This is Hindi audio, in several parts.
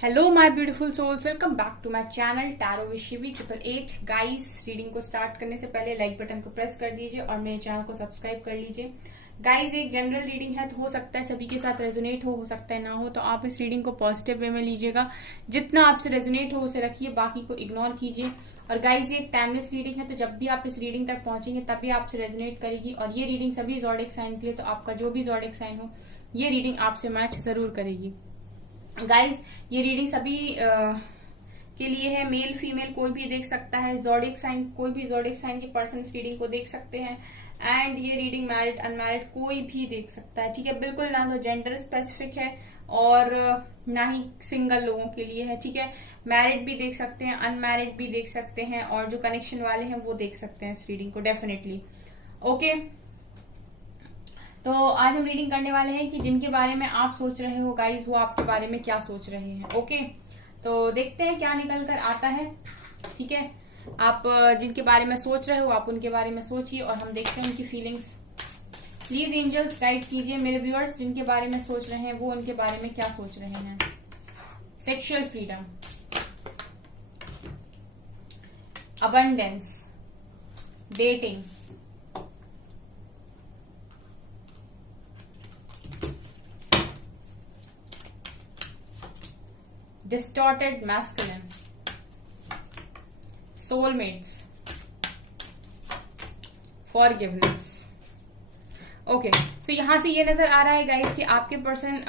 Hello my beautiful souls, welcome back to my channel tarot with Shivi 888। Guys, reading को स्टार्ट करने से पहले लाइक बटन को प्रेस कर दीजिए और मेरे चैनल को सब्सक्राइब कर लीजिए। गाइस, एक जनरल रीडिंग है तो हो सकता है सभी के साथ रेजोनेट हो सकता है ना हो, तो आप इस रीडिंग को पॉजिटिव वे में लीजिएगा। जितना आपसे रेजोनेट हो उसे रखिए, बाकी को इग्नोर कीजिए। और गाइस, ये एक टाइमलेस रीडिंग है, तो जब भी आप इस रीडिंग तक पहुंचेंगे तभी आपसे रेजोनेट करेगी। और ये रीडिंग सभी ज़ोडिएक साइन के लिए, तो आपका जो भी ज़ोडिएक साइन हो ये रीडिंग आपसे मैच जरूर करेगी। गाइज, ये रीडिंग सभी के लिए है, मेल फीमेल कोई भी देख सकता है। ज़ोडिएक साइन, कोई भी ज़ोडिएक साइन के पर्सन इस रीडिंग को देख सकते हैं। एंड ये रीडिंग मैरिड अनमैरिड कोई भी देख सकता है, ठीक है। बिल्कुल ना तो जेंडर स्पेसिफिक है और ना ही सिंगल लोगों के लिए है, ठीक है। मैरिड भी देख सकते हैं, अनमैरिड भी देख सकते हैं, और जो कनेक्शन वाले हैं वो देख सकते हैं इस रीडिंग को डेफिनेटली। ओके, तो आज हम रीडिंग करने वाले हैं कि जिनके बारे में आप सोच रहे हो गाइज, वो आपके बारे में क्या सोच रहे हैं। ओके, तो देखते हैं क्या निकल कर आता है, ठीक है। आप जिनके बारे में सोच रहे हो आप उनके बारे में सोचिए और हम देखते हैं उनकी फीलिंग्स। प्लीज एंजल्स गाइड कीजिए मेरे व्यूअर्स, जिनके बारे में सोच रहे हैं वो उनके बारे में क्या सोच रहे हैं। Sexual freedom, abundance, dating, distorted masculine, soulmates, forgiveness। Okay, so यहां से ये नजर आ रहा है गाइस कि आपके पर्सन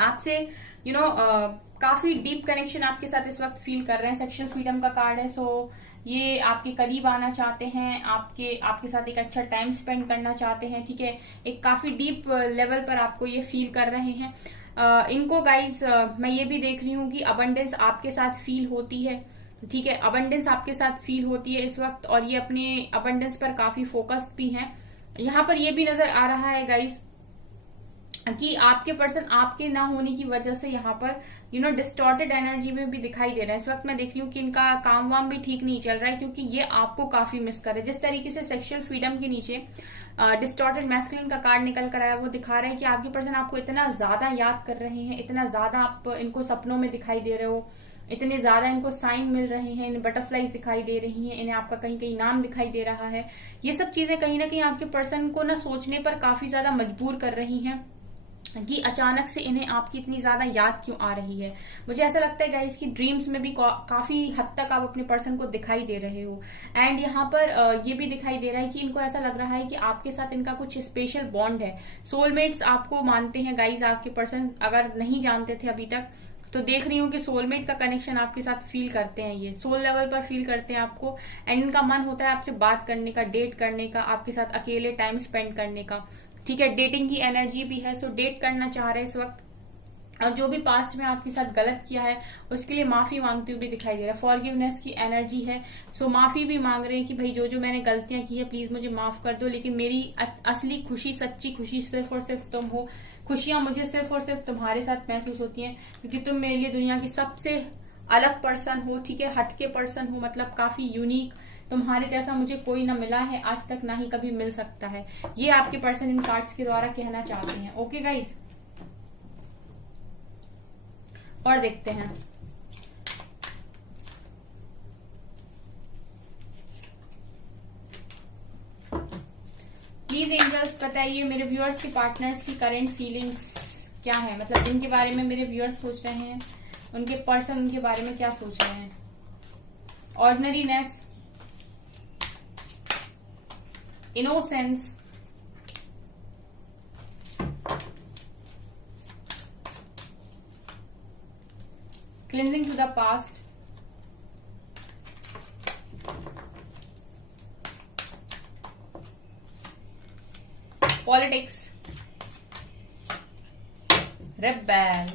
आपसे काफी डीप कनेक्शन आपके साथ इस वक्त फील कर रहे हैं। सेक्सुअल फ्रीडम का कार्ड है, सो ये आपके करीब आना चाहते हैं, आपके साथ एक अच्छा टाइम स्पेंड करना चाहते हैं, ठीक है। एक काफी डीप लेवल पर आपको ये फील कर रहे हैं। इनको गाइज मैं ये भी देख रही हूँ कि अबंडेंस आपके साथ फील होती है, ठीक है। अबंडेंस आपके साथ फील होती है इस वक्त, और ये अपने अबंडेंस पर काफी फोकस्ड भी हैं। यहाँ पर ये भी नजर आ रहा है गाइज कि आपके पर्सन आपके ना होने की वजह से यहाँ पर डिस्टॉर्टेड एनर्जी में भी दिखाई दे रहा है। इस वक्त मैं देख रही हूँ कि इनका काम वाम भी ठीक नहीं चल रहा है, क्योंकि ये आपको काफी मिस कर रहे हैं। जिस तरीके से सेक्सुअल फ्रीडम के नीचे डिस्टॉर्टेड मैस्कुलिन का कार्ड निकल कर आया, वो दिखा रहा है कि आपके पर्सन आपको इतना ज्यादा याद कर रहे हैं, इतना ज्यादा आप इनको सपनों में दिखाई दे रहे हो, इतने ज्यादा इनको साइन मिल रहे हैं, इन्हें बटरफ्लाईज दिखाई दे रही हैं, इन्हें आपका कहीं कहीं नाम दिखाई दे रहा है। ये सब चीजें कहीं ना कहीं आपके पर्सन को ना सोचने पर काफी ज्यादा मजबूर कर रही हैं कि अचानक से इन्हें आपकी इतनी ज्यादा याद क्यों आ रही है। मुझे ऐसा लगता है गाइस कि ड्रीम्स में भी काफी हद तक आप अपने पर्सन को दिखाई दे रहे हो। एंड यहाँ पर ये भी दिखाई दे रहा है कि इनको ऐसा लग रहा है कि आपके साथ इनका कुछ स्पेशल बॉन्ड है। सोलमेट्स आपको मानते हैं गाइस, आपके पर्सन अगर नहीं जानते थे अभी तक तो देख रही हूँ कि सोलमेट का कनेक्शन आपके साथ फील करते हैं, ये सोल लेवल पर फील करते हैं आपको। एंड इनका मन होता है आपसे बात करने का, डेट करने का, आपके साथ अकेले टाइम स्पेंड करने का, ठीक है। डेटिंग की एनर्जी भी है, सो डेट करना चाह रहे हैं इस वक्त। और जो भी पास्ट में आपके साथ गलत किया है उसके लिए माफी मांगते हुए भी दिखाई दे रहा है। फॉरगिवनेस की एनर्जी है, सो माफी भी मांग रहे हैं कि भाई जो जो मैंने गलतियां की है प्लीज मुझे माफ कर दो, लेकिन मेरी असली खुशी, सच्ची खुशी सिर्फ और सिर्फ तुम हो। खुशियां मुझे सिर्फ और सिर्फ तुम्हारे साथ महसूस होती हैं, क्योंकि तुम मेरे लिए दुनिया की सबसे अलग पर्सन हो, ठीक है। हटके पर्सन हो, मतलब काफी यूनिक। तुम्हारे जैसा मुझे कोई ना मिला है आज तक, ना ही कभी मिल सकता है। ये आपके पर्सन इन कार्ड्स के द्वारा कहना चाहते हैं। ओके गाइस, और देखते हैं। प्लीज एंजल्स बताइए मेरे व्यूअर्स के पार्टनर्स की करंट फीलिंग्स क्या है, मतलब जिनके बारे में मेरे व्यूअर्स सोच रहे हैं उनके पर्सन उनके बारे में क्या सोच रहे हैं। Ordinariness, innocence, cleansing to the past, politics, rebel,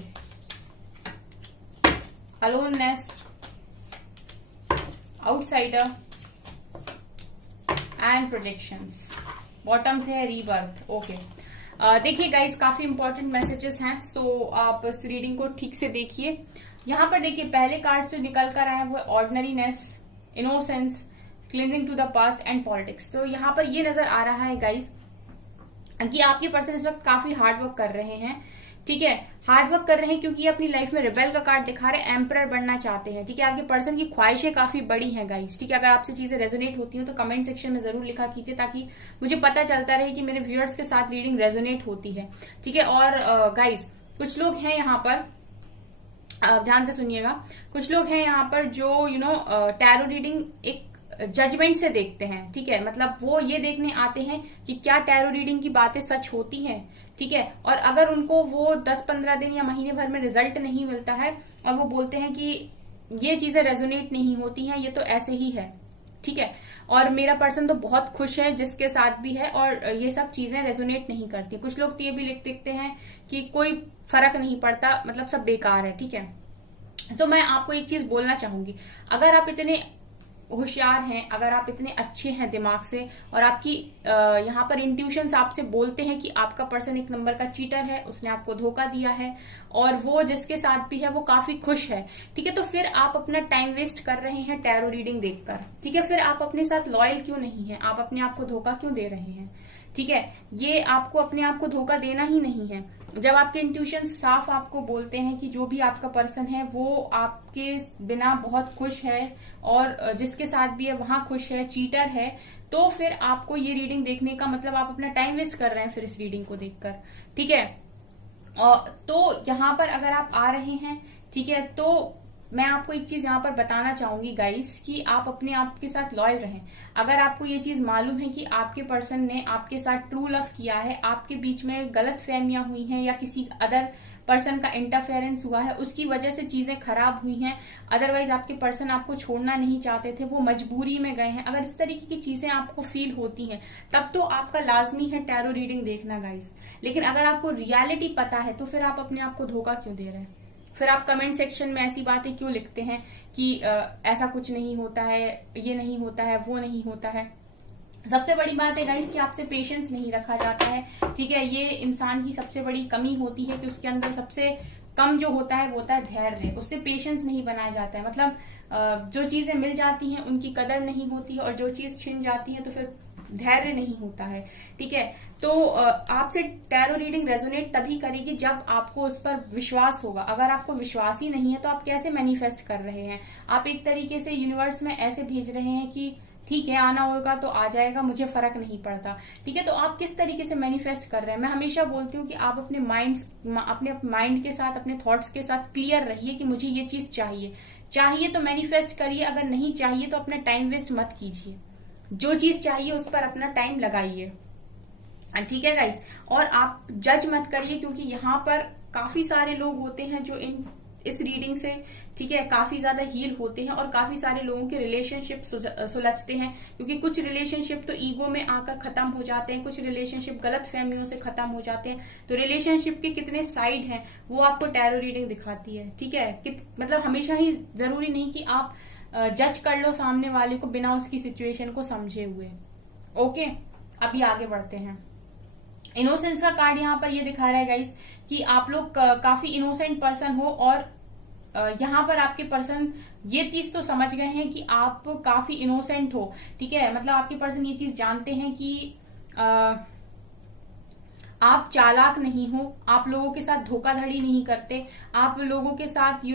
aloneness, outsider and projections. Bottom से है रीबर्थ। ओके, देखिए गाइज, काफी इंपॉर्टेंट मैसेजेस हैं, सो आप इस रीडिंग को ठीक से देखिए। यहाँ पर देखिए पहले कार्ड से निकल कर आए वो ordinariness, innocence, cleansing to the past and politics. तो यहाँ पर ये नजर आ रहा है गाइज कि आपके पर्सन इस वक्त काफी हार्ड वर्क कर रहे हैं, ठीक है, हार्ड वर्क कर रहे हैं क्योंकि ये अपनी लाइफ में रिबेल का कार्ड दिखा रहे हैं, एम्परर बनना चाहते हैं। ठीक है, आपके पर्सन की ख्वाहिशें काफी बड़ी हैं गाइस। ठीक है, अगर आपसे चीजें रेजोनेट होती हैं तो कमेंट सेक्शन में जरूर लिखा कीजिए, ताकि मुझे पता चलता रहे कि मेरे व्यूअर्स के साथ रीडिंग रेजोनेट होती है। ठीक है, और गाइस कुछ लोग हैं यहाँ पर, ध्यान से सुनिएगा, कुछ लोग हैं यहाँ पर जो टैरो रीडिंग एक जजमेंट से देखते हैं। ठीक है, मतलब वो ये देखने आते हैं कि क्या टैरो रीडिंग की बातें सच होती हैं। ठीक है, और अगर उनको वो 10-15 दिन या महीने भर में रिजल्ट नहीं मिलता है और वो बोलते हैं कि ये चीजें रेजोनेट नहीं होती हैं, ये तो ऐसे ही है। ठीक है, और मेरा पर्सन तो बहुत खुश है जिसके साथ भी है और ये सब चीजें रेजोनेट नहीं करती। कुछ लोग तो ये भी लिख देखते हैं कि कोई फर्क नहीं पड़ता, मतलब सब बेकार है। ठीक है, तो मैं आपको एक चीज बोलना चाहूंगी, अगर आप इतने होशियार हैं, अगर आप इतने अच्छे हैं दिमाग से और आपकी यहाँ पर इंट्यूशंस आपसे बोलते हैं कि आपका पर्सन एक नंबर का चीटर है, उसने आपको धोखा दिया है और वो जिसके साथ भी है वो काफी खुश है। ठीक है, तो फिर आप अपना टाइम वेस्ट कर रहे हैं टैरो रीडिंग देखकर। ठीक है, फिर आप अपने साथ लॉयल क्यों नहीं है, आप अपने आप को धोखा क्यों दे रहे हैं। ठीक है, ये आपको अपने आप को धोखा देना ही नहीं है। जब आपके इंट्यूशन साफ आपको बोलते हैं कि जो भी आपका पर्सन है वो आपके बिना बहुत खुश है और जिसके साथ भी है वहां खुश है, चीटर है, तो फिर आपको ये रीडिंग देखने का मतलब आप अपना टाइम वेस्ट कर रहे हैं फिर इस रीडिंग को देखकर। ठीक है, तो यहाँ पर अगर आप आ रहे हैं, ठीक है, तो मैं आपको एक चीज यहाँ पर बताना चाहूंगी गाइस कि आप अपने आप के साथ लॉयल रहें। अगर आपको ये चीज मालूम है कि आपके पर्सन ने आपके साथ ट्रू लव किया है, आपके बीच में गलत फहमियां हुई हैं या किसी अदर पर्सन का इंटरफेरेंस हुआ है, उसकी वजह से चीजें खराब हुई हैं, अदरवाइज आपके पर्सन आपको छोड़ना नहीं चाहते थे, वो मजबूरी में गए हैं, अगर इस तरीके की चीजें आपको फील होती हैं तब तो आपका लाजमी है टैरो रीडिंग देखना गाइस। लेकिन अगर आपको रियलिटी पता है तो फिर आप अपने आप को धोखा क्यों दे रहे हैं। फिर आप कमेंट सेक्शन में ऐसी बातें क्यों लिखते हैं कि ऐसा कुछ नहीं होता है, ये नहीं होता है, वो नहीं होता है। सबसे बड़ी बात है गाइस कि आपसे पेशेंस नहीं रखा जाता है। ठीक है, ये इंसान की सबसे बड़ी कमी होती है कि उसके अंदर सबसे कम जो होता है वो होता है धैर्य, उससे पेशेंस नहीं बनाया जाता है। मतलब जो चीजें मिल जाती हैं उनकी कदर नहीं होती है और जो चीज छिन जाती है तो फिर धैर्य नहीं होता है। ठीक है, तो आपसे टैरो रीडिंग रेजोनेट तभी करेगी जब आपको उस पर विश्वास होगा। अगर आपको विश्वास ही नहीं है तो आप कैसे मैनिफेस्ट कर रहे हैं। आप एक तरीके से यूनिवर्स में ऐसे भेज रहे हैं कि ठीक है आना होगा तो आ जाएगा, मुझे फर्क नहीं पड़ता। ठीक है, तो आप किस तरीके से मैनिफेस्ट कर रहे हैं। मैं हमेशा बोलती हूँ कि आप अपने माइंड के साथ, अपने थॉट्स के साथ क्लियर रहिए कि मुझे ये चीज चाहिए तो मैनिफेस्ट करिए, अगर नहीं चाहिए तो अपना टाइम वेस्ट मत कीजिए, जो चीज चाहिए उस पर अपना टाइम लगाइए। ठीक है गाइस, और आप जज मत करिए क्योंकि यहाँ पर काफी सारे लोग होते हैं जो इस रीडिंग से, ठीक है, काफी ज्यादा हील होते हैं और काफी सारे लोगों के रिलेशनशिप सुलझते हैं, क्योंकि कुछ रिलेशनशिप तो ईगो में आकर खत्म हो जाते हैं, कुछ रिलेशनशिप गलत फहमियों से खत्म हो जाते हैं। तो रिलेशनशिप के कितने साइड हैं वो आपको टैरो रीडिंग दिखाती है। ठीक है, मतलब हमेशा ही जरूरी नहीं कि आप जज कर लो सामने वाले को बिना उसकी सिचुएशन को समझे हुए। ओके, अभी आगे बढ़ते हैं। इनोसेंस का कार्ड यहाँ पर ये दिखा रहा है गाइस कि आप लोग काफी इनोसेंट पर्सन हो और यहाँ पर आपके पर्सन ये चीज तो समझ गए हैं कि आप काफी इनोसेंट हो। ठीक है, मतलब आपके पर्सन ये चीज जानते हैं कि आप चालाक नहीं हो, आप लोगों के साथ धोखाधड़ी नहीं करते, आप लोगों के साथ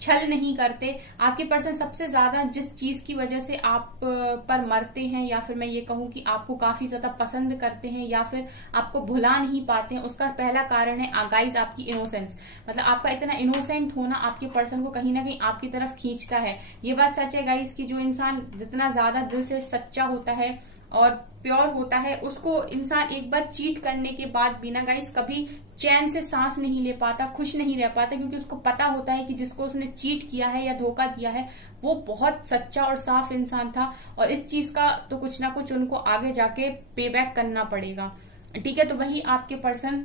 छल नहीं करते। आपके पर्सन सबसे ज्यादा जिस चीज की वजह से आप पर मरते हैं, या फिर मैं ये कहूं कि आपको काफी ज्यादा पसंद करते हैं या फिर आपको भुला नहीं पाते हैं, उसका पहला कारण है गाइस आपकी इनोसेंस। मतलब आपका इतना इनोसेंट होना आपके पर्सन को कहीं ना कहीं आपकी तरफ खींचता है। ये बात सच है गाइस कि जो इंसान जितना ज्यादा दिल से सच्चा होता है और प्योर होता है, उसको इंसान एक बार चीट करने के बाद भी ना गाइस कभी चैन से सांस नहीं ले पाता, खुश नहीं रह पाता, क्योंकि उसको पता होता है कि जिसको उसने चीट किया है या धोखा दिया है वो बहुत सच्चा और साफ इंसान था और इस चीज का तो कुछ ना कुछ उनको आगे जाके पे बैक करना पड़ेगा। ठीक है, तो वही आपके पर्सन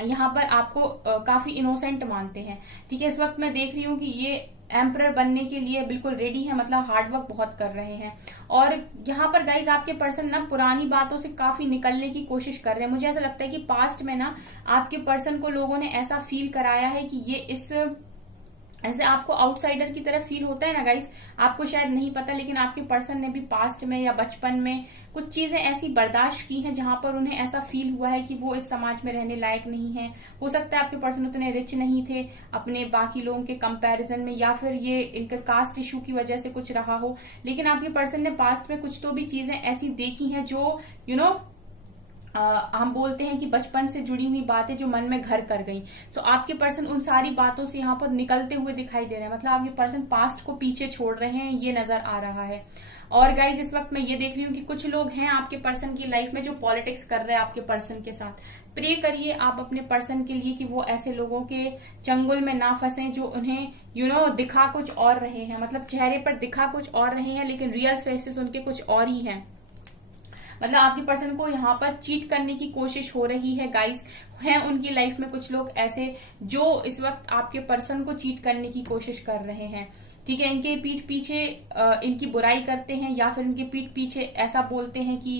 यहाँ पर आपको काफी इनोसेंट मानते हैं। ठीक है, इस वक्त मैं देख रही हूँ कि ये एम्परर बनने के लिए बिल्कुल रेडी है, मतलब हार्डवर्क बहुत कर रहे हैं। और यहाँ पर गाइज आपके पर्सन ना पुरानी बातों से काफी निकलने की कोशिश कर रहे हैं। मुझे ऐसा लगता है कि पास्ट में ना आपके पर्सन को लोगों ने ऐसा फील कराया है कि ये इस ऐसे आपको आउटसाइडर की तरह फील होता है ना गाइस, आपको शायद नहीं पता, लेकिन आपके पर्सन ने भी पास्ट में या बचपन में कुछ चीजें ऐसी बर्दाश्त की हैं जहां पर उन्हें ऐसा फील हुआ है कि वो इस समाज में रहने लायक नहीं है। हो सकता है आपके पर्सन उतने रिच नहीं थे अपने बाकी लोगों के कंपैरिजन में, या फिर ये इनके कास्ट इशू की वजह से कुछ रहा हो, लेकिन आपके पर्सन ने पास्ट में कुछ तो भी चीजें ऐसी देखी हैं जो हम बोलते हैं कि बचपन से जुड़ी हुई बातें जो मन में घर कर गई। तो आपके पर्सन उन सारी बातों से यहाँ पर निकलते हुए दिखाई दे रहे हैं, मतलब आपके पर्सन पास्ट को पीछे छोड़ रहे हैं, ये नजर आ रहा है। और गाइज इस वक्त मैं ये देख रही हूँ कि कुछ लोग हैं आपके पर्सन की लाइफ में जो पॉलिटिक्स कर रहे हैं आपके पर्सन के साथ। प्रे करिए आप अपने पर्सन के लिए कि वो ऐसे लोगों के चंगुल में ना फंसे जो उन्हें दिखा कुछ और रहे हैं, मतलब चेहरे पर दिखा कुछ और रहे हैं लेकिन रियल फेसेस उनके कुछ और ही हैं। मतलब आपके पर्सन को यहाँ पर चीट करने की कोशिश हो रही है गाइस। हैं उनकी लाइफ में कुछ लोग ऐसे जो इस वक्त आपके पर्सन को चीट करने की कोशिश कर रहे हैं, ठीक है। इनके पीठ पीछे इनकी बुराई करते हैं, या फिर इनके पीठ पीछे ऐसा बोलते हैं कि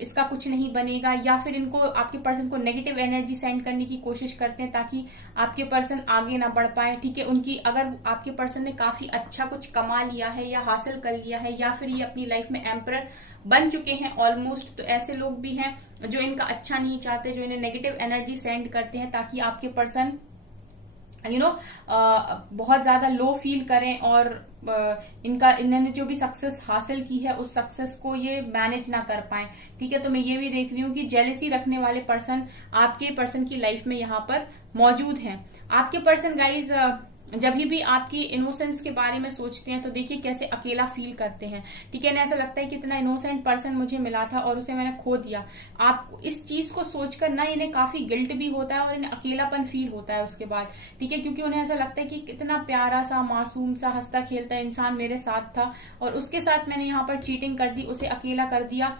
इसका कुछ नहीं बनेगा, या फिर इनको आपके पर्सन को नेगेटिव एनर्जी सेंड करने की कोशिश करते हैं ताकि आपके पर्सन आगे ना बढ़ पाए, ठीक है। उनकी अगर आपके पर्सन ने काफी अच्छा कुछ कमा लिया है या हासिल कर लिया है, या फिर ये अपनी लाइफ में एम्परर बन चुके हैं ऑलमोस्ट, तो ऐसे लोग भी हैं जो इनका अच्छा नहीं चाहते, जो इन्हें नेगेटिव एनर्जी सेंड करते हैं ताकि आपके पर्सन बहुत ज्यादा लो फील करें और इन्होंने जो भी सक्सेस हासिल की है उस सक्सेस को ये मैनेज ना कर पाए, ठीक है। तो मैं ये भी देख रही हूँ कि जेलसी रखने वाले पर्सन आपके पर्सन की लाइफ में यहाँ पर मौजूद हैं। आपके पर्सन गाइज जब भी आपकी इनोसेंस के बारे में सोचते हैं तो देखिए कैसे अकेला फील करते हैं, ठीक है ना। ऐसा लगता है कि इतना इनोसेंट पर्सन मुझे मिला था और उसे मैंने खो दिया। आप इस चीज को सोचकर ना इन्हें काफी गिल्ट भी होता है और इन्हें अकेलापन फील होता है उसके बाद, ठीक है, क्योंकि उन्हें ऐसा लगता है कि कितना प्यारा सा मासूम सा हंसता खेलता इंसान मेरे साथ था और उसके साथ मैंने यहाँ पर चीटिंग कर दी, उसे अकेला कर दिया,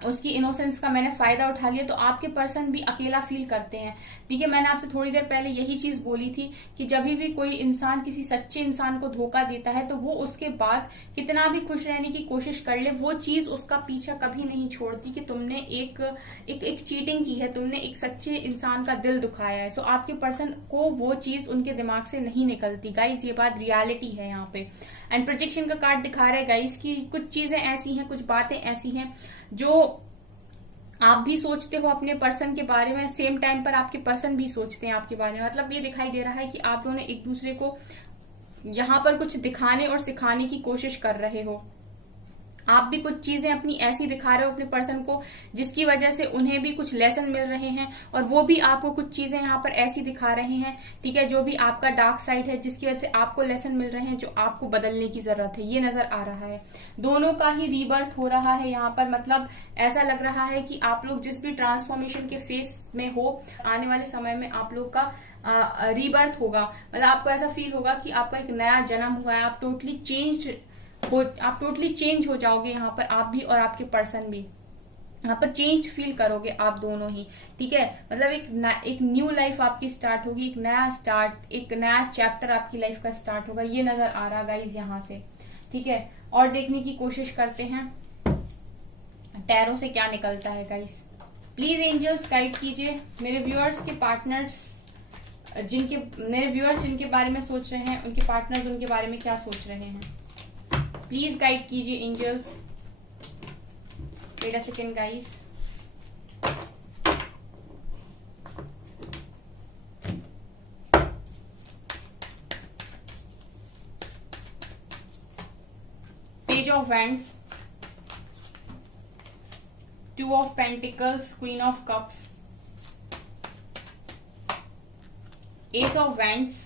उसकी इनोसेंस का मैंने फायदा उठा लिया। तो आपके पर्सन भी अकेला फील करते हैं, ठीक है। मैंने आपसे थोड़ी देर पहले यही चीज बोली थी कि जब भी कोई इंसान किसी सच्चे इंसान को धोखा देता है तो वो उसके बाद कितना भी खुश रहने की कोशिश कर ले, वो चीज उसका पीछा कभी नहीं छोड़ती कि तुमने एक चीटिंग की है, तुमने एक सच्चे इंसान का दिल दुखाया है। सो आपके पर्सन को वो चीज उनके दिमाग से नहीं निकलती गाइस, ये बात रियलिटी है यहाँ पे। एंड प्रोजेक्शन का कार्ड दिखा रहे गाइस कि कुछ चीजें ऐसी हैं, कुछ बातें ऐसी हैं जो आप भी सोचते हो अपने पर्सन के बारे में, सेम टाइम पर आपके पर्सन भी सोचते हैं आपके बारे में। मतलब ये दिखाई दे रहा है कि आप दोनों एक दूसरे को यहाँ पर कुछ दिखाने और सिखाने की कोशिश कर रहे हो। आप भी कुछ चीजें अपनी ऐसी दिखा रहे हो अपने पर्सन को जिसकी वजह से उन्हें भी कुछ लेसन मिल रहे हैं, और वो भी आपको कुछ चीजें यहाँ पर ऐसी दिखा रहे हैं, ठीक है, जो भी आपका डार्क साइड है जिसकी वजह से आपको लेसन मिल रहे हैं जो आपको बदलने की जरूरत है, ये नजर आ रहा है। दोनों का ही रीबर्थ हो रहा है यहाँ पर, मतलब ऐसा लग रहा है कि आप लोग जिस भी ट्रांसफॉर्मेशन के फेस में हो, आने वाले समय में आप लोग का रीबर्थ होगा। मतलब आपको ऐसा फील होगा कि आपका एक नया जन्म हुआ है, आप टोटली चेंज हो जाओगे यहाँ पर, आप भी और आपके पर्सन भी यहाँ पर चेंज फील करोगे आप दोनों ही, ठीक है। मतलब एक न्यू लाइफ आपकी स्टार्ट होगी, एक नया स्टार्ट, एक नया चैप्टर आपकी लाइफ का स्टार्ट होगा, ये नजर आ रहा गाइज यहाँ से, ठीक है। और देखने की कोशिश करते हैं टैरो से क्या निकलता है गाइज। प्लीज एंजल्स गाइड कीजिए मेरे व्यूअर्स के पार्टनर्स, मेरे व्यूअर्स जिनके बारे में सोच रहे हैं उनके पार्टनर्स उनके बारे में क्या सोच रहे हैं, प्लीज गाइड कीजिए angels. Wait a second guys. Page of wands, two of pentacles, queen of cups, ace of wands,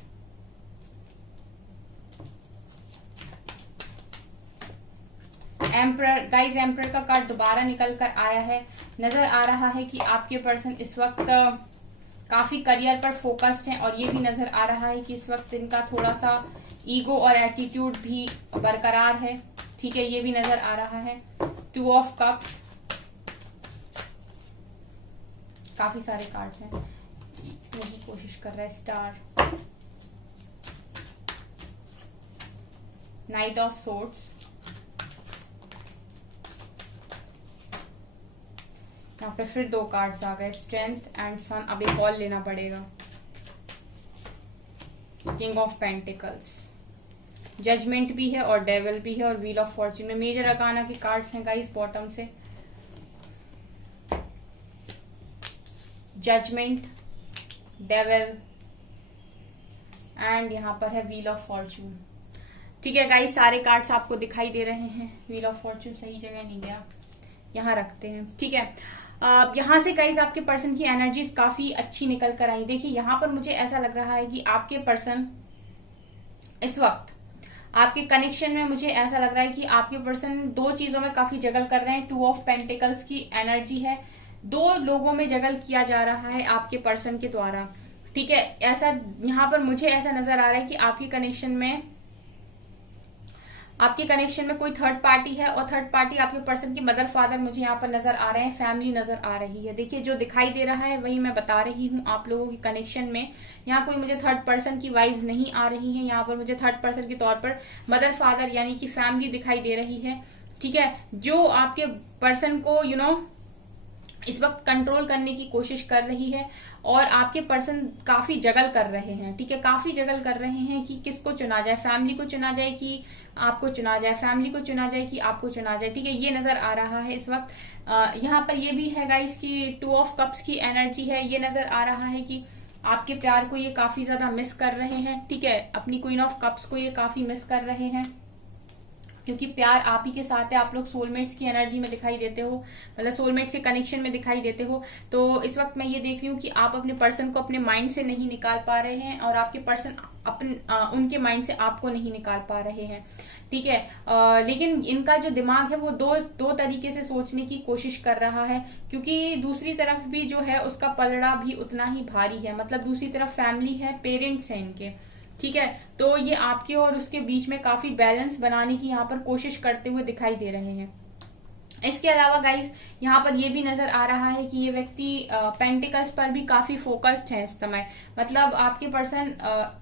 emperor. Guys emperor का कार्ड दोबारा निकल कर आया है। नजर आ रहा है कि आपके पर्सन इस वक्त काफी करियर पर फोकस्ड हैं, और ये भी नजर आ रहा है कि इस वक्त इनका थोड़ा सा ईगो और एटीट्यूड भी बरकरार है, ठीक है, ये भी नजर आ रहा है। टू ऑफ कप्स, काफी सारे कार्ड्स हैं, वही कोशिश कर रहा है। स्टार, नाइट ऑफ सोर्ड्स, यहाँ पे फिर दो कार्ड्स आ गए, स्ट्रेंथ एंड सन। अब एक और लेना पड़ेगा। किंग ऑफ पेंटिकल्स, जजमेंट भी है और डेविल भी है, और व्हील ऑफ फॉर्च्यून में मेजर अरकाना के कार्ड्स हैं गाइस बॉटम से। जजमेंट, डेविल एंड यहाँ पर है व्हील ऑफ फॉर्च्यून। ठीक है गाइस, सारे कार्ड्स आपको दिखाई दे रहे हैं। व्हील ऑफ फॉर्च्यून सही जगह नहीं गया, यहाँ रखते हैं। ठीक है, यहाँ से गाइस आपके पर्सन की एनर्जीज काफी अच्छी निकल कर आई। देखिए यहाँ पर मुझे ऐसा लग रहा है कि आपके पर्सन इस वक्त आपके कनेक्शन में, मुझे ऐसा लग रहा है कि आपके पर्सन दो चीजों में काफी जगल कर रहे हैं। टू ऑफ पेंटिकल्स की एनर्जी है, दो लोगों में जगल किया जा रहा है आपके पर्सन के द्वारा। ठीक है, ऐसा यहाँ पर मुझे ऐसा नजर आ रहा है कि आपके कनेक्शन में कोई थर्ड पार्टी है, और थर्ड पार्टी आपके पर्सन के मदर फादर मुझे यहाँ पर नजर आ रहे हैं, फैमिली नजर आ रही है। देखिए जो दिखाई दे रहा है वही मैं बता रही हूँ आप लोगों के कनेक्शन में। यहाँ कोई मुझे थर्ड पर्सन की वाइब्स नहीं आ रही है, यहाँ पर मुझे थर्ड पर्सन के तौर पर मदर फादर यानी कि फैमिली दिखाई दे रही है। ठीक है, जो आपके पर्सन को इस वक्त कंट्रोल करने की कोशिश कर रही है, और आपके पर्सन काफी जगल कर रहे हैं। ठीक है, काफी जगल कर रहे हैं कि किसको चुना जाए, फैमिली को चुना जाए कि आपको चुना जाए, फैमिली को चुना जाए कि आपको चुना जाए। ठीक है, ये नजर आ रहा है इस वक्त। यहाँ पर ये भी है गाइस कि टू ऑफ कप्स की एनर्जी है। ये नजर आ रहा है कि आपके प्यार को ये काफी ज्यादा मिस कर रहे हैं। ठीक है, अपनी क्वीन ऑफ कप्स को ये काफी मिस कर रहे हैं, क्योंकि प्यार आप ही के साथ है। आप लोग सोलमेट्स की एनर्जी में दिखाई देते हो, मतलब सोलमेट्स के कनेक्शन में दिखाई देते हो। तो इस वक्त मैं ये देख रही हूँ कि आप अपने पर्सन को अपने माइंड से नहीं निकाल पा रहे हैं, और आपके पर्सन उनके माइंड से आपको नहीं निकाल पा रहे हैं। ठीक है, लेकिन इनका जो दिमाग है वो दो तरीके से सोचने की कोशिश कर रहा है, क्योंकि दूसरी तरफ भी जो है उसका पलड़ा भी उतना ही भारी है। मतलब दूसरी तरफ फैमिली है, पेरेंट्स हैं इनके। ठीक है, तो ये आपके और उसके बीच में काफी बैलेंस बनाने की यहाँ पर कोशिश करते हुए दिखाई दे रहे हैं। इसके अलावा गाइस यहाँ पर ये भी नजर आ रहा है कि ये व्यक्ति पेंटिकल्स पर भी काफी फोकस्ड है इस समय। मतलब आपके पर्सन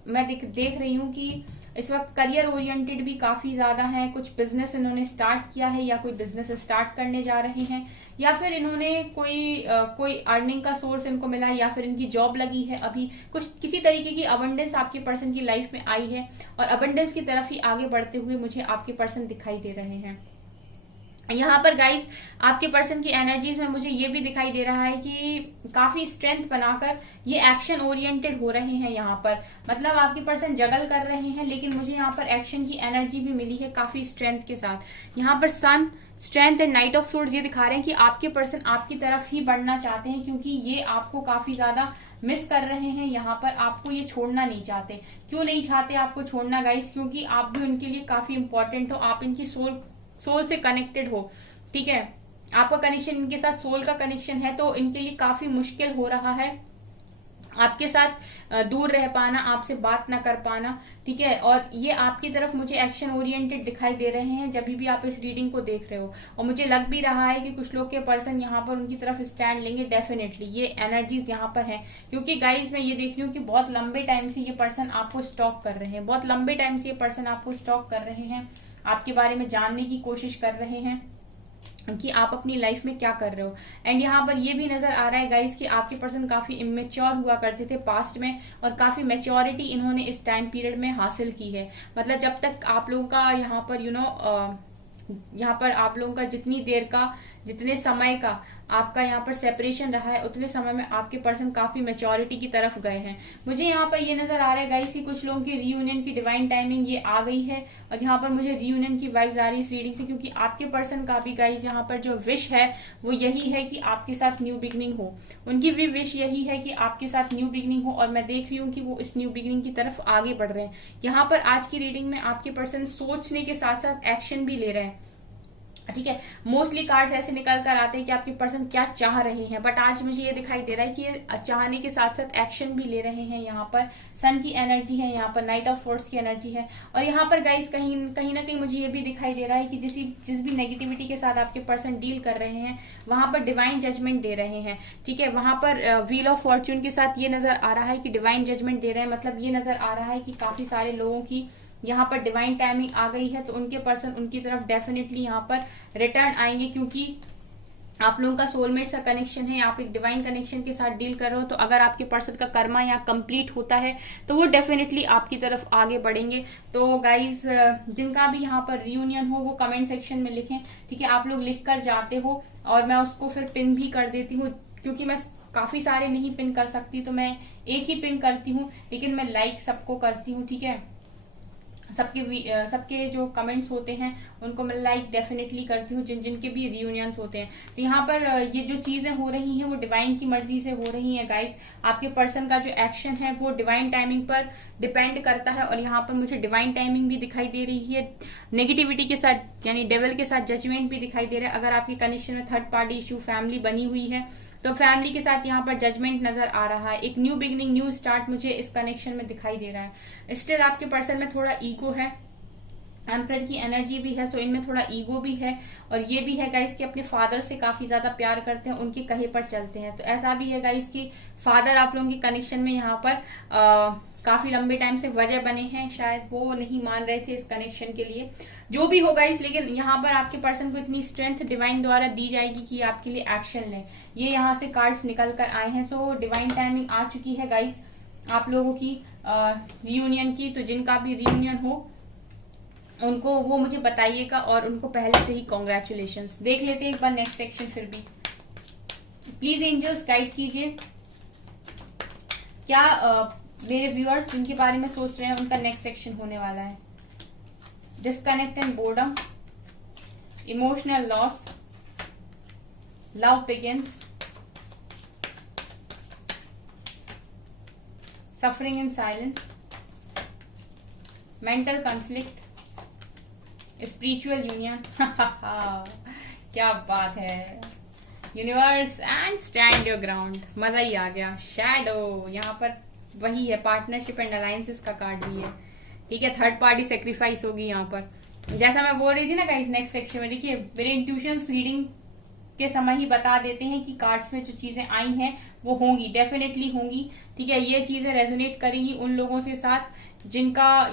मैं देख रही हूँ कि इस वक्त करियर ओरिएंटेड भी काफी ज्यादा है। कुछ बिजनेस इन्होंने स्टार्ट किया है, या कोई बिजनेस स्टार्ट करने जा रहे हैं, या फिर इन्होंने कोई अर्निंग का सोर्स इनको मिला है, या फिर इनकी जॉब लगी है। अभी कुछ किसी तरीके की अबंडेंस आपके पर्सन की लाइफ में आई है, और अबंडेंस की तरफ ही आगे बढ़ते हुए मुझे आपके पर्सन दिखाई दे रहे हैं। यहाँ पर गाइस आपके पर्सन की एनर्जीज में मुझे ये भी दिखाई दे रहा है कि काफी स्ट्रेंथ बनाकर ये एक्शन ओरिएंटेड हो रहे हैं। यहाँ पर मतलब आपके पर्सन जगल कर रहे हैं, लेकिन मुझे यहाँ पर एक्शन की एनर्जी भी मिली है काफी स्ट्रेंथ के साथ। यहाँ पर sun, strength and knight of swords ये दिखा रहे हैं कि आपके पर्सन आपकी तरफ ही बढ़ना चाहते हैं, क्योंकि ये आपको काफी ज्यादा मिस कर रहे हैं। यहाँ पर आपको ये छोड़ना नहीं चाहते। क्यों नहीं चाहते आपको छोड़ना गाइस? क्योंकि आप भी उनके लिए काफी इंपॉर्टेंट हो, आप इनकी सोल से कनेक्टेड हो। ठीक है, आपका कनेक्शन इनके साथ सोल का कनेक्शन है, तो इनके लिए काफी मुश्किल हो रहा है आपके साथ दूर रह पाना, आपसे बात ना कर पाना। ठीक है, और ये आपकी तरफ मुझे एक्शन ओरिएंटेड दिखाई दे रहे हैं जब भी आप इस रीडिंग को देख रहे हो, और मुझे लग भी रहा है कि कुछ लोग के पर्सन यहाँ पर उनकी तरफ स्टैंड लेंगे। डेफिनेटली ये एनर्जीज यहाँ पर है, क्योंकि गाइज मैं ये देख रही हूँ कि बहुत लंबे टाइम से ये पर्सन आपको स्टॉक कर रहे हैं, बहुत लंबे टाइम से ये पर्सन आपको स्टॉक कर रहे हैं, आपके बारे में जानने की कोशिश कर रहे हैं कि आप अपनी लाइफ में क्या कर रहे हो। एंड यहाँ पर ये भी नजर आ रहा है गाइस कि आपके पर्सन काफी इमेच्योर हुआ करते थे पास्ट में, और काफी मैच्योरिटी इन्होंने इस टाइम पीरियड में हासिल की है। मतलब जब तक आप लोगों का यहाँ पर यहाँ पर आप लोगों का जितने समय का आपका यहाँ पर सेपरेशन रहा है, उतने समय में आपके पर्सन काफी मैच्योरिटी की तरफ गए हैं। मुझे यहाँ पर ये नजर आ रहा है गाइस कि कुछ लोगों की रीयूनियन की डिवाइन टाइमिंग ये आ गई है, और यहाँ पर मुझे रीयूनियन की वाइब्स आ रही है इस रीडिंग से, क्योंकि आपके पर्सन का भी गाइस यहाँ पर जो विश है वो यही है कि आपके साथ न्यू बिगनिंग हो। उनकी भी विश यही है कि आपके साथ न्यू बिगनिंग हो, और मैं देख रही हूँ कि वो इस न्यू बिगनिंग की तरफ आगे बढ़ रहे हैं। यहाँ पर आज की रीडिंग में आपके पर्सन सोचने के साथ साथ एक्शन भी ले रहे हैं। ठीक है, मोस्टली कार्ड्स ऐसे निकल कर आते हैं कि आपके पर्सन क्या चाह रहे हैं, बट आज मुझे ये दिखाई दे रहा है कि ये चाहने के साथ साथ एक्शन भी ले रहे हैं। यहाँ पर सन की एनर्जी है, यहाँ पर नाइट ऑफ सोर्ड्स की एनर्जी है, और यहाँ पर गाइस कहीं ना कहीं मुझे ये भी दिखाई दे रहा है कि जिस भी नेगेटिविटी के साथ आपके पर्सन डील कर रहे हैं, वहां पर डिवाइन जजमेंट दे रहे हैं। ठीक है, वहां पर व्हील ऑफ फॉर्च्यून के साथ ये नजर आ रहा है कि डिवाइन जजमेंट दे रहे हैं। मतलब ये नजर आ रहा है कि काफी सारे लोगों की यहाँ पर डिवाइन टाइमिंग आ गई है, तो उनके पर्सन उनकी तरफ डेफिनेटली यहाँ पर रिटर्न आएंगे, क्योंकि आप लोगों का सोलमेट सा कनेक्शन है, आप एक डिवाइन कनेक्शन के साथ डील कर रहे हो, तो अगर आपके पर्सन का कर्मा यहाँ कंप्लीट होता है तो वो डेफिनेटली आपकी तरफ आगे बढ़ेंगे। तो गाइज जिनका भी यहाँ पर रियूनियन हो वो कमेंट सेक्शन में लिखें, ठीक है। आप लोग लिख कर जाते हो और मैं उसको फिर पिन भी कर देती हूँ, क्योंकि मैं काफी सारे नहीं पिन कर सकती तो मैं एक ही पिन करती हूँ, लेकिन मैं लाइक सबको करती हूँ, ठीक है। सबके जो कमेंट्स होते हैं उनको मैं लाइक डेफिनेटली करती हूँ, जिनके भी रियूनियंस होते हैं। तो यहाँ पर ये जो चीजें हो रही हैं वो डिवाइन की मर्जी से हो रही हैं गाइस। आपके पर्सन का जो एक्शन है वो डिवाइन टाइमिंग पर डिपेंड करता है, और यहाँ पर मुझे डिवाइन टाइमिंग भी दिखाई दे रही है, नेगेटिविटी के साथ यानी डेविल के साथ जजमेंट भी दिखाई दे रहा है। अगर आपके कनेक्शन में थर्ड पार्टी इशू फैमिली बनी हुई है तो फैमिली के साथ यहाँ पर जजमेंट नजर आ रहा है। एक न्यू बिगनिंग, न्यू स्टार्ट मुझे इस कनेक्शन में दिखाई दे रहा है। स्टिल आपके पर्सन में थोड़ा ईगो है, एम्परर की एनर्जी भी है, सो इनमें थोड़ा ईगो भी है, और ये भी है गाइस कि अपने फादर से काफी ज्यादा प्यार करते हैं, उनके कहे पर चलते हैं। तो ऐसा भी है गाइस कि फादर आप लोगों की कनेक्शन में यहाँ पर काफी लंबे टाइम से वजह बने हैं, शायद वो नहीं मान रहे थे इस कनेक्शन के लिए, जो भी होगा इस। लेकिन यहाँ पर आपके पर्सन को इतनी स्ट्रेंथ डिवाइन द्वारा दी जाएगी कि आपके लिए एक्शन लें। ये यहाँ से कार्ड्स निकल कर आए हैं, सो डिवाइन टाइमिंग आ चुकी है गाइस आप लोगों की रियूनियन की। तो जिनका भी रियूनियन हो उनको वो मुझे बताइएगा, और उनको पहले से ही कॉन्ग्रेचुलेशंस। देख लेते हैं एक बार नेक्स्ट सेक्शन फिर भी। प्लीज एंजल्स गाइड कीजिए क्या मेरे व्यूअर्स जिनके बारे में सोच रहे हैं उनका नेक्स्ट सेक्शन होने वाला है। Disconnect and boredom, emotional loss, love begins, suffering in silence, mental conflict, spiritual union क्या बात है। Universe and stand your ground, मजा ही आ गया। शैडो, यहाँ पर वही है, पार्टनरशिप एंड अलायंसेस का कार्ड भी है, ठीक है। थर्ड पार्टी सेक्रीफाइस होगी यहाँ पर। जैसा मैं बोल रही थी ना गाइस नेक्स्ट सेक्शन में, देखिए मेरे इंट्यूशंस रीडिंग के समय ही बता देते हैं कि कार्ड्स में जो चीजें आई हैं वो होंगी, डेफिनेटली होंगी, ठीक है। ये चीजें रेजोनेट करेंगी उन लोगों के साथ जिनका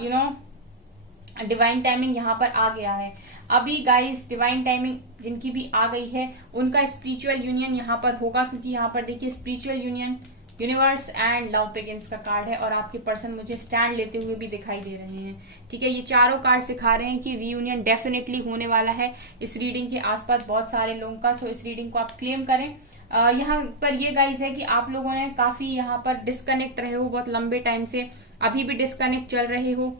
डिवाइन टाइमिंग यहाँ पर आ गया है। अभी गाइस डिवाइन टाइमिंग जिनकी भी आ गई है उनका स्पिरिचुअल यूनियन यहाँ पर होगा, क्योंकि यहाँ पर देखिए spiritual union, universe and love begins का कार्ड है, और आपके पर्सन मुझे स्टैंड लेते हुए भी दिखाई दे रहे हैं, ठीक है। ये चारों कार्ड सिखा रहे हैं कि रीयूनियन डेफिनेटली होने वाला है इस रीडिंग के आसपास बहुत सारे लोगों का। सो इस रीडिंग को आप क्लेम करें। यहाँ पर ये गाइस है कि आप लोगों ने काफी यहाँ पर डिस्कनेक्ट रहे हो बहुत लंबे टाइम से, अभी भी डिस्कनेक्ट चल रहे हो।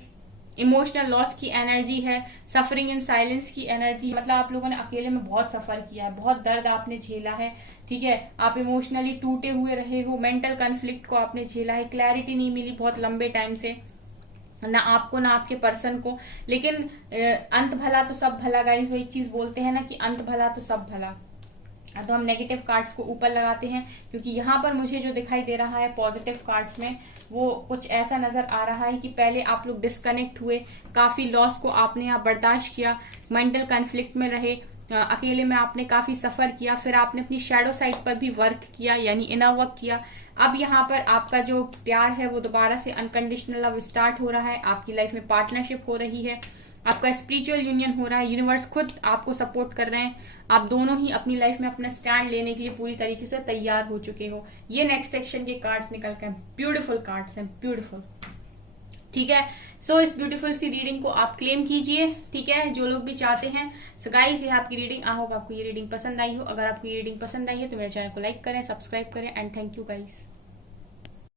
इमोशनल लॉस की एनर्जी है, सफरिंग इन साइलेंस की एनर्जी, मतलब आप लोगों ने अकेले में बहुत सफर किया है, बहुत दर्द आपने झेला है, ठीक है। आप इमोशनली टूटे हुए रहे हो, मेंटल कॉन्फ्लिक्ट को आपने झेला है, क्लैरिटी नहीं मिली बहुत लंबे टाइम से, ना आपको ना आपके पर्सन को। लेकिन अंत भला तो सब भला गाइस, वो एक चीज बोलते हैं ना कि अंत भला तो सब भला। तो हम नेगेटिव कार्ड्स को ऊपर लगाते हैं, क्योंकि यहाँ पर मुझे जो दिखाई दे रहा है पॉजिटिव कार्ड्स में वो कुछ ऐसा नजर आ रहा है कि पहले आप लोग डिस्कनेक्ट हुए, काफी लॉस को आपने यहाँ बर्दाश्त किया, मेंटल कॉन्फ्लिक्ट में रहे, अकेले में आपने काफी सफर किया, फिर आपने अपनी शैडो साइड पर भी वर्क किया यानी इनर वर्क किया। अब यहाँ पर आपका जो प्यार है वो दोबारा से अनकंडीशनल लव स्टार्ट हो रहा है, आपकी लाइफ में पार्टनरशिप हो रही है, आपका स्पिरिचुअल यूनियन हो रहा है, यूनिवर्स खुद आपको सपोर्ट कर रहे हैं, आप दोनों ही अपनी लाइफ में अपना स्टैंड लेने के लिए पूरी तरीके से तैयार हो चुके हो। ये नेक्स्ट एक्शन के कार्ड्स निकल कर ब्यूटीफुल कार्ड्स हैं, ब्यूटीफुल, ठीक है। सो इस ब्यूटीफुल सी रीडिंग को आप क्लेम कीजिए, ठीक है, जो लोग भी चाहते हैं। सो गाइस ये आपकी रीडिंग, आई होप आपको ये रीडिंग पसंद आई हो। अगर आपको ये रीडिंग पसंद आई है तो मेरे चैनल को लाइक करें, सब्सक्राइब करें, एंड थैंक यू गाइस।